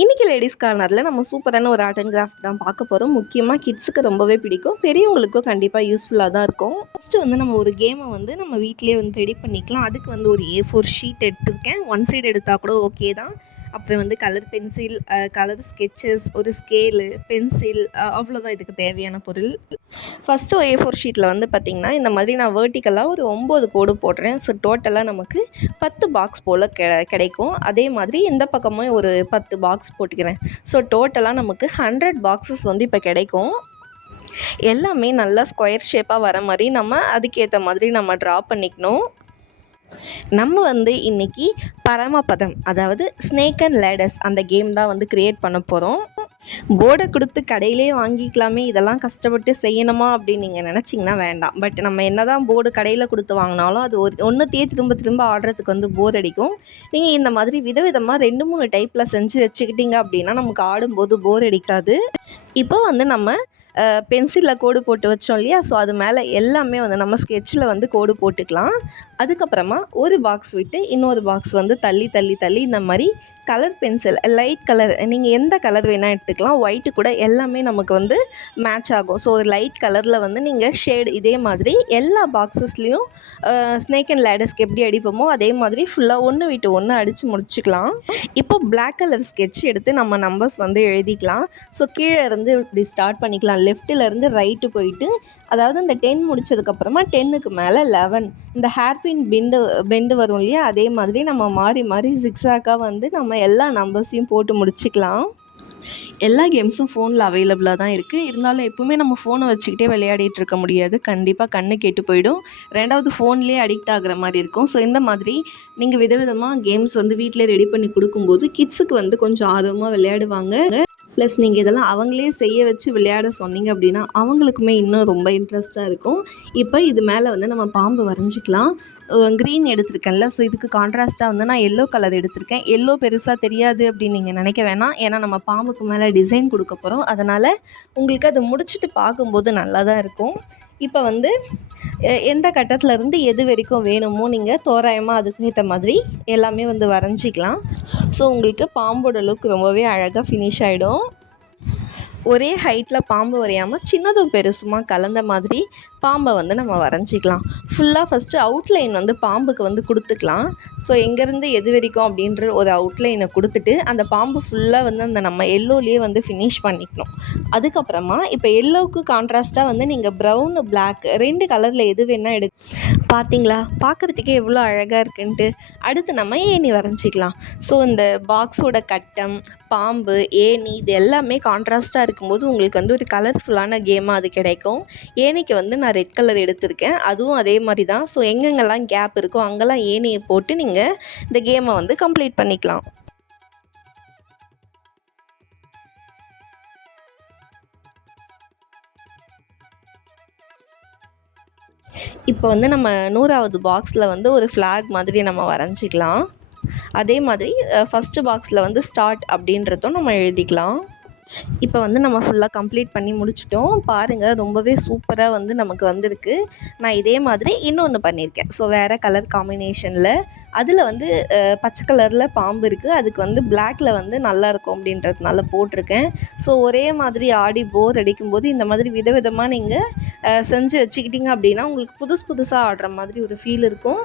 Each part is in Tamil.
இன்றைக்கி லேடிஸ் கார்னரில் நம்ம சூப்பரான ஒரு ஆர்ட் அண்ட் கிராஃப்ட் தான் பார்க்க போகிறோம். முக்கியமாக கிட்ஸுக்கு ரொம்பவே பிடிக்கும், பெரியவங்களுக்கும் கண்டிப்பாக யூஸ்ஃபுல்லாக தான் இருக்கும். ஃபஸ்ட்டு வந்து நம்ம ஒரு கேமை வந்து நம்ம வீட்டிலே வந்து ரெடி பண்ணிக்கலாம். அதுக்கு வந்து ஒரு A4 ஷீட் எடுத்திருக்கேன். ஒன் சைடு எடுத்தால் கூட ஓகே தான். அப்புறம் வந்து கலர் பென்சில், கலர் ஸ்கெட்சஸ், ஒரு ஸ்கேலு, பென்சில், அவ்வளோதான் இதுக்கு தேவையான பொருள். ஃபஸ்ட்டு A4 ஷீட்டில் வந்து பார்த்திங்கன்னா இந்த மாதிரி நான் வேர்ட்டிக்கலாக ஒரு 9 கோடு போடுறேன். ஸோ டோட்டலாக நமக்கு 10 பாக்ஸ் போல் கிடைக்கும். அதே மாதிரி இந்த பக்கமும் ஒரு 10 பாக்ஸ் போட்டுக்கிறேன். ஸோ டோட்டலாக நமக்கு 100 பாக்ஸஸ் வந்து இப்போ கிடைக்கும். எல்லாமே நல்லா ஸ்கொயர் ஷேப்பாக வர மாதிரி நம்ம அதுக்கேற்ற மாதிரி நம்ம ட்ரா பண்ணிக்கணும். நம்ம வந்து இன்றைக்கி பரமபதம், அதாவது ஸ்னேக் அண்ட் லேடர்ஸ் அந்த கேம் தான் வந்து க்ரியேட் பண்ண போகிறோம். போர்டை கொடுத்து கடையிலே வாங்கிக்கலாமே, இதெல்லாம் கஷ்டப்பட்டு செய்யணுமா அப்படின்னு நீங்கள் நினச்சிங்கன்னா வேண்டாம். பட் நம்ம என்ன தான் போர்டு கடையில் கொடுத்து வாங்கினாலும் அது ஒன்றுத்தையே திரும்ப திரும்ப ஆடுறதுக்கு வந்து போர் அடிக்கும். நீங்கள் இந்த மாதிரி விதவிதமாக 2-3 டைப்பில் செஞ்சு வச்சுக்கிட்டீங்க அப்படின்னா நமக்கு ஆடும்போது போர் அடிக்காது. இப்போ வந்து நம்ம பென்சிலில் கோடு போட்டு வச்சோம் இல்லையா, ஸோ அது மேலே எல்லாமே வந்து நம்ம ஸ்கெட்சில் வந்து கோடு போட்டுக்கலாம். அதுக்கப்புறமா ஒரு பாக்ஸ் விட்டு இன்னொரு பாக்ஸ் வந்து தள்ளி தள்ளி தள்ளி இந்த மாதிரி கலர் பென்சில், லைட் கலர், நீங்கள் எந்த கலர் வேணால் எடுத்துக்கலாம். ஒயிட்டு கூட எல்லாமே நமக்கு வந்து மேட்ச் ஆகும். ஸோ ஒரு லைட் கலரில் வந்து நீங்கள் ஷேடு இதே மாதிரி எல்லா பாக்ஸஸ்லேயும் ஸ்னேக் அண்ட் லேடர்ஸ்க்கு எப்படி அடிப்போமோ அதே மாதிரி ஃபுல்லாக ஒன்று விட்டு ஒன்று அடித்து முடிச்சுக்கலாம். இப்போ பிளாக் கலர் ஸ்கெட்ச் எடுத்து நம்ம நம்பர்ஸ் வந்து எழுதிக்கலாம். ஸோ கீழே இருந்து இப்படி ஸ்டார்ட் பண்ணிக்கலாம். லெஃப்ட்டிலேருந்து ரைட்டு போயிட்டு, அதாவது இந்த 10 முடித்ததுக்கப்புறமா 10க்கு மேலே 11, இந்த ஹேர்பின் பெண்டு வரும் இல்லையா, அதே மாதிரி நம்ம மாறி மாறி ஜிக்ஸாக்காக வந்து நம்ம எல்லா நம்பர்ஸையும் போட்டு முடிச்சுக்கலாம். எல்லா கேம்ஸும் ஃபோனில் அவைலபிளாக தான் இருக்குது. இருந்தாலும் எப்போவுமே நம்ம ஃபோனை வச்சுக்கிட்டே விளையாடிட்டு இருக்க முடியாது. கண்டிப்பாக கண்ணு கெட்டு போயிடும். ரெண்டாவது ஃபோன்லேயே அடிக்ட் ஆகிற மாதிரி இருக்கும். ஸோ இந்த மாதிரி நீங்கள் விதவிதமாக கேம்ஸ் வந்து வீட்டிலே ரெடி பண்ணி கொடுக்கும்போது கிட்ஸுக்கு வந்து கொஞ்சம் ஆர்வமாக விளையாடுவாங்க. ப்ளஸ் நீங்கள் இதெல்லாம் அவங்களே செய்ய வச்சு விளையாட சொன்னீங்க அப்படின்னா அவங்களுக்குமே இன்னும் ரொம்ப இன்ட்ரெஸ்ட்டாக இருக்கும். இப்போ இது மேலே வந்து நம்ம பாம்பு வரைஞ்சிக்கலாம். க்ரீன் எடுத்திருக்கேன்ல, ஸோ இதுக்கு கான்ட்ராஸ்ட்டாக வந்து நான் எல்லோ கலர் எடுத்திருக்கேன். எல்லோ பெருசாக தெரியாது அப்படின்னு நீங்கள் நினைக்க வேணாம். ஏன்னா நம்ம பாம்புக்கு மேலே டிசைன் கொடுக்க போகிறோம். அதனால் உங்களுக்கு அது முடிச்சுட்டு பார்க்கும்போது நல்லா தான் இருக்கும். இப்போ வந்து எந்த கட்டத்துலேருந்து எது வரைக்கும் வேணுமோ நீங்கள் தோராயமாக அதுக்கு ஏற்ற மாதிரி எல்லாமே வந்து வரைஞ்சிக்கலாம். ஸோ உங்களுக்கு பாம்போட லுக் ரொம்பவே அழகாக ஃபினிஷ் ஆகிடும். ஒரே ஹைட்டில் பாம்பு வரையாமல் சின்னதும் பெருசுமாக கலந்த மாதிரி பாம்பை வந்து நம்ம வரைஞ்சிக்கலாம். ஃபுல்லாக ஃபஸ்ட்டு அவுட்லைன் வந்து பாம்புக்கு வந்து கொடுத்துக்கலாம். ஸோ எங்கேருந்து எது வரைக்கும் அப்படின்ற ஒரு அவுட்லைனை கொடுத்துட்டு அந்த பாம்பு ஃபுல்லாக வந்து அந்த நம்ம எல்லோலேயே வந்து ஃபினிஷ் பண்ணிக்கணும். அதுக்கப்புறமா இப்போ எல்லோவுக்கு கான்ட்ராஸ்ட்டாக வந்து நீங்கள் ப்ரௌனு, பிளாக் 2 கலரில் எது வேணால் பார்த்தீங்களா, பார்க்குறதுக்கே எவ்வளோ அழகாக இருக்குன்ட்டு. அடுத்து நம்ம ஏணி வரைஞ்சிக்கலாம். ஸோ இந்த பாக்ஸோட கட்டம், பாம்பு, ஏணி இது எல்லாமே கான்ட்ராஸ்ட்டாக இருக்கும்போது உங்களுக்கு வந்து ஒரு கலர்ஃபுல்லான கேமாக அது கிடைக்கும். ஏணிக்கு வந்து நான் ரெட் கலர் எடுத்திருக்கேன். அதுவும் அதே மாதிரி தான். ஸோ எங்கெங்கெல்லாம் கேப் இருக்கோ அங்கெல்லாம் ஏணியை போட்டு நீங்கள் இந்த கேமை வந்து கம்ப்ளீட் பண்ணிக்கலாம். இப்போ வந்து நம்ம 100வது பாக்ஸில் வந்து ஒரு ஃப்ளாக் மாதிரி நம்ம வரைஞ்சிக்கலாம். அதே மாதிரி ஃபஸ்ட்டு பாக்ஸில் வந்து ஸ்டார்ட் அப்படின்றதும் நம்ம எழுதிக்கலாம். இப்போ வந்து நம்ம ஃபுல்லாக கம்ப்ளீட் பண்ணி முடிச்சிட்டோம். பாருங்கள், ரொம்பவே சூப்பராக வந்து நமக்கு வந்திருக்கு. நான் இதே மாதிரி இன்னொன்று பண்ணியிருக்கேன். ஸோ வேறு கலர் காம்பினேஷனில் அதில் வந்து பச்சை கலரில் பாம்பு இருக்குது. அதுக்கு வந்து பிளாக்கில் வந்து நல்லாயிருக்கும் அப்படின்றதுனால போட்டிருக்கேன். ஸோ ஒரே மாதிரி ஆடி போர் அடிக்கும்போது இந்த மாதிரி விதவிதமாக நீங்கள் செஞ்சு வச்சுக்கிட்டிங்க அப்படின்னா உங்களுக்கு புதுசாக ஆடுற மாதிரி ஒரு ஃபீல் இருக்கும்.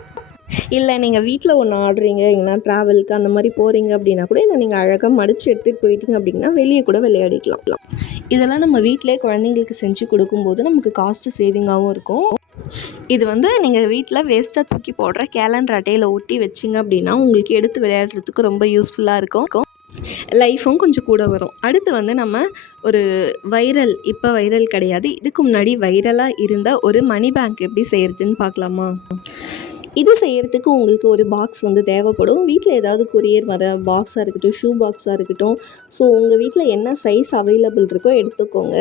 இல்லை நீங்கள் வீட்டில் ஒன்று ஆடுறீங்க, எங்கன்னா ட்ராவலுக்கு அந்த மாதிரி போகிறீங்க அப்படின்னா கூட இதை நீங்கள் அழகாக மடித்து எடுத்துகிட்டு போயிட்டீங்க அப்படின்னா வெளியே கூட விளையாடிக்கலாம். இதெல்லாம் நம்ம வீட்டிலே குழந்தைங்களுக்கு செஞ்சு கொடுக்கும்போது நமக்கு காஸ்ட்டு சேவிங்காகவும் இருக்கும். இது வந்து நீங்கள் வீட்டில் வேஸ்ட்டாக தூக்கி போடுற கேலண்டர் அட்டையில் ஒட்டி வச்சிங்க அப்படின்னா உங்களுக்கு எடுத்து விளையாடுறதுக்கு ரொம்ப யூஸ்ஃபுல்லாக இருக்கும். லைஃப்பும் கொஞ்சம் கூட வரும். அடுத்து வந்து நம்ம ஒரு இப்போ வைரல் கிடையாது, இதுக்கு முன்னாடி வைரலாக இருந்த ஒரு மணி பேங்க் எப்படி செய்கிறதுன்னு பார்க்கலாமா? இது செய்கிறதுக்கு உங்களுக்கு ஒரு பாக்ஸ் வந்து தேவைப்படும். வீட்டில் ஏதாவது கொரியர் வர பாக்ஸாக இருக்கட்டும், ஷூ பாக்ஸாக இருக்கட்டும், ஸோ உங்கள் வீட்டில் என்ன சைஸ் அவைலபிள் இருக்கோ எடுத்துக்கோங்க.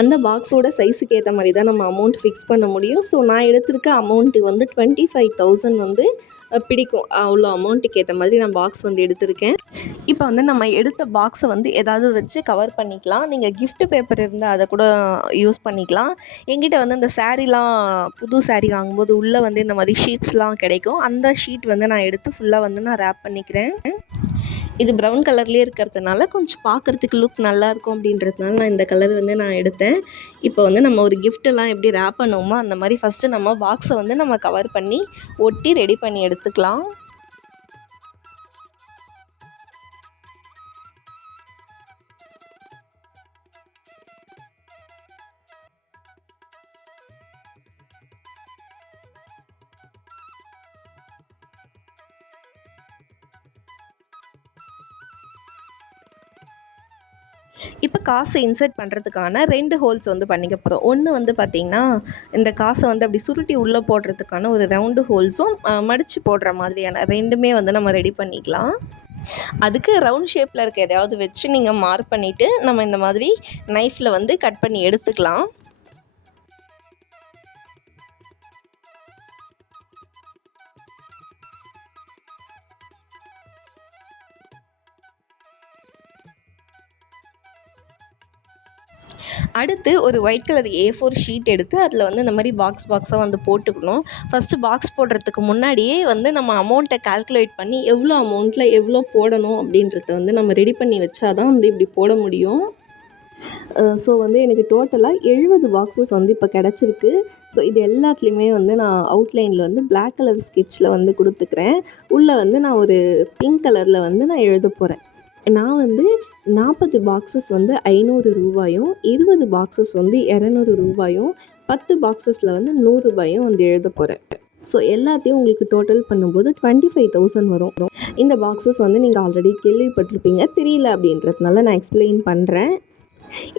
அந்த பாக்ஸோட சைஸுக்கு ஏற்ற மாதிரி தான் நம்ம அமௌண்ட் ஃபிக்ஸ் பண்ண முடியும். ஸோ நான் எடுத்திருக்க அமௌண்ட்டு வந்து 25,000 வந்து பிடிக்கும். அவ்வளோ அமௌண்ட்டுக்கு ஏற்ற மாதிரி நான் பாக்ஸ் வந்து எடுத்திருக்கேன். இப்போ வந்து நம்ம எடுத்த பாக்ஸை வந்து ஏதாவது வச்சு கவர் பண்ணிக்கலாம். நீங்கள் கிஃப்ட் பேப்பர் இருந்தால் அதை கூட யூஸ் பண்ணிக்கலாம். என்கிட்ட வந்து இந்த சாரீலாம் புது சாரீ வாங்கும்போது உள்ளே வந்து இந்த மாதிரி ஷீட்ஸ்லாம் கிடைக்கும். அந்த ஷீட் வந்து நான் எடுத்து ஃபுல்லாக வந்து நான் ரேப் பண்ணிக்கிறேன். இது ப்ரௌன் கலர்லேயே இருக்கிறதுனால கொஞ்சம் பார்க்குறதுக்கு லுக் நல்லாயிருக்கும் அப்படின்றதுனால நான் இந்த கலர் வந்து நான் எடுத்தேன். இப்போ வந்து நம்ம ஒரு கிஃப்ட்டெல்லாம் எப்படி ரேப் பண்ணுவோமோ அந்த மாதிரி ஃபஸ்ட்டு நம்ம பாக்ஸை வந்து நம்ம கவர் பண்ணி ஒட்டி ரெடி பண்ணி எடுத்துக்கலாம். இப்போ காசு இன்சர்ட் பண்ணுறதுக்கான 2 ஹோல்ஸ் வந்து பண்ணிக்க போகிறோம். ஒன்று வந்து பார்த்திங்கன்னா, இந்த காசை வந்து அப்படி சுருட்டி உள்ளே போடுறதுக்கான ஒரு ரவுண்டு ஹோல்ஸும் மடித்து போடுற மாதிரியான 2மே வந்து நம்ம ரெடி பண்ணிக்கலாம். அதுக்கு ரவுண்ட் ஷேப்பில் இருக்க எதையாவது வச்சு நீங்கள் மார்க் பண்ணிவிட்டு நம்ம இந்த மாதிரி நைஃப்பில் வந்து கட் பண்ணி எடுத்துக்கலாம். அடுத்து ஒரு ஒயிட் கலர் A4 ஷீட் எடுத்து அதில் வந்து இந்த மாதிரி பாக்ஸாக வந்து போட்டுக்கணும். ஃபஸ்ட்டு பாக்ஸ் போடுறதுக்கு முன்னாடியே வந்து நம்ம அமௌண்ட்டை கால்குலேட் பண்ணி எவ்வளோ அமௌண்ட்டில் எவ்வளோ போடணும் அப்படின்றத வந்து நம்ம ரெடி பண்ணி வச்சா தான் வந்து இப்படி போட முடியும். ஸோ வந்து எனக்கு டோட்டலாக 70 பாக்ஸஸ் வந்து இப்போ கிடச்சிருக்கு. ஸோ இது எல்லாத்துலேயுமே வந்து நான் அவுட்லைனில் வந்து பிளாக் கலர் ஸ்கெட்சில் வந்து கொடுத்துக்கிறேன். உள்ளே வந்து நான் ஒரு பிங்க் கலரில் வந்து நான் எழுத போகிறேன். நான் வந்து 40 பாக்ஸஸ் வந்து ₹500, 20 பாக்ஸஸ் வந்து ₹200, 10 பாக்ஸஸில் வந்து ₹100 வந்து எழுத போகிறேன். ஸோ எல்லாத்தையும் உங்களுக்கு டோட்டல் பண்ணும்போது 25,000 வரும். இந்த பாக்ஸஸ் வந்து நீங்கள் ஆல்ரெடி கேள்விப்பட்டிருப்பீங்க, தெரியல அப்படின்றதுனால நான் எக்ஸ்பிளைன் பண்ணுறேன்.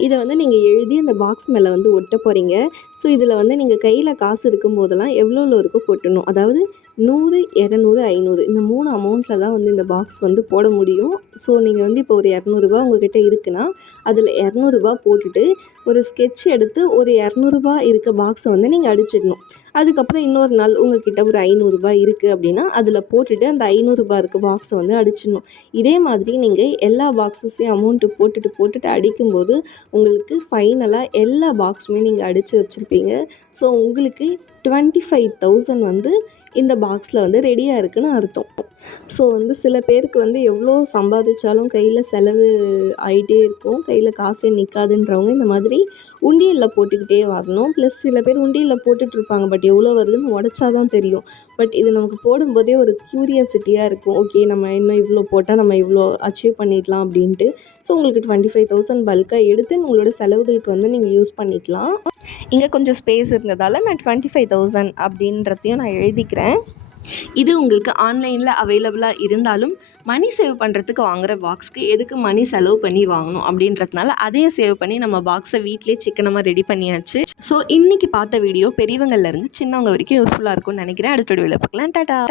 இதை வந்து நீங்கள் எழுதி அந்த பாக்ஸ் மேலே வந்து ஒட்ட போகிறீங்க. ஸோ இதில் வந்து நீங்கள் கையில் காசு இருக்கும்போதெல்லாம் எவ்வளோ இருக்கோ போட்டணும். அதாவது 100, 200, 500 இந்த 3 அமௌண்ட்டில் தான் வந்து இந்த பாக்ஸ் வந்து போட முடியும். ஸோ நீங்கள் வந்து இப்போ ஒரு ₹200 உங்கள்கிட்ட இருக்குன்னா அதில் ₹200 போட்டுட்டு ஒரு ஸ்கெட்ச் எடுத்து ஒரு ₹200 இருக்க பாக்ஸை வந்து நீங்கள் அடிச்சிடணும். அதுக்கப்புறம் இன்னொரு நாள் உங்கள்கிட்ட ஒரு ₹500 இருக்குது அப்படின்னா அதில் போட்டுட்டு அந்த ₹500 இருக்க பாக்ஸை வந்து அடிச்சிடணும். இதே மாதிரி நீங்கள் எல்லா பாக்ஸஸையும் அமௌண்ட்டு போட்டுட்டு அடிக்கும்போது உங்களுக்கு ஃபைனலாக எல்லா பாக்ஸுமே நீங்கள் அடித்து வச்சுருப்பீங்க. ஸோ உங்களுக்கு 25,000 வந்து இந்த பாக்ஸில் வந்து ரெடியாக இருக்குன்னு அர்த்தம். ஸோ வந்து சில பேருக்கு வந்து எவ்வளோ சம்பாதிச்சாலும் கையில் செலவு ஆகிட்டே இருக்கும், கையில் காசே நிற்காதுன்றவங்க இந்த மாதிரி உண்டியலில் போட்டுக்கிட்டே வரணும். ப்ளஸ் சில பேர் உண்டியலில் போட்டுட்ருப்பாங்க, பட் எவ்வளோ வருதுன்னு உடச்சா தான் தெரியும். பட் இது நமக்கு போடும்போதே ஒரு க்யூரியாசிட்டியாக இருக்கும். ஓகே, நம்ம இன்னும் இவ்வளோ போட்டால் நம்ம இவ்வளோ அச்சீவ் பண்ணிடலாம் அப்படின்ட்டு. ஸோ உங்களுக்கு 25,000 பல்காக எடுத்து உங்களோட செலவுகளுக்கு வந்து நீங்கள் யூஸ் பண்ணிக்கலாம். இங்கே கொஞ்சம் ஸ்பேஸ் இருந்ததால் நான் 25,000 அப்படின்றதையும் நான் எழுதிக்கிறேன். இது உங்களுக்கு ஆன்லைனில் அவைலபிளாக இருந்தாலும் மணி சேவ் பண்ணுறதுக்கு வாங்குகிற பாக்ஸ்க்கு எதுக்கு மணி செலவு பண்ணி வாங்கணும் அப்படின்றதுனால அதையும் சேவ் பண்ணி நம்ம பாக்ஸை வீட்டிலே சிக்கனமாக ரெடி பண்ணியாச்சு. ஸோ இன்றைக்கி பார்த்த வீடியோ பெரியவங்கள்லேருந்து சின்னவங்க வரைக்கும் யூஸ்ஃபுல்லாக இருக்கும்னு நினைக்கிறேன். அடுத்த வீடியோவில் பார்க்கலாம். டாடா.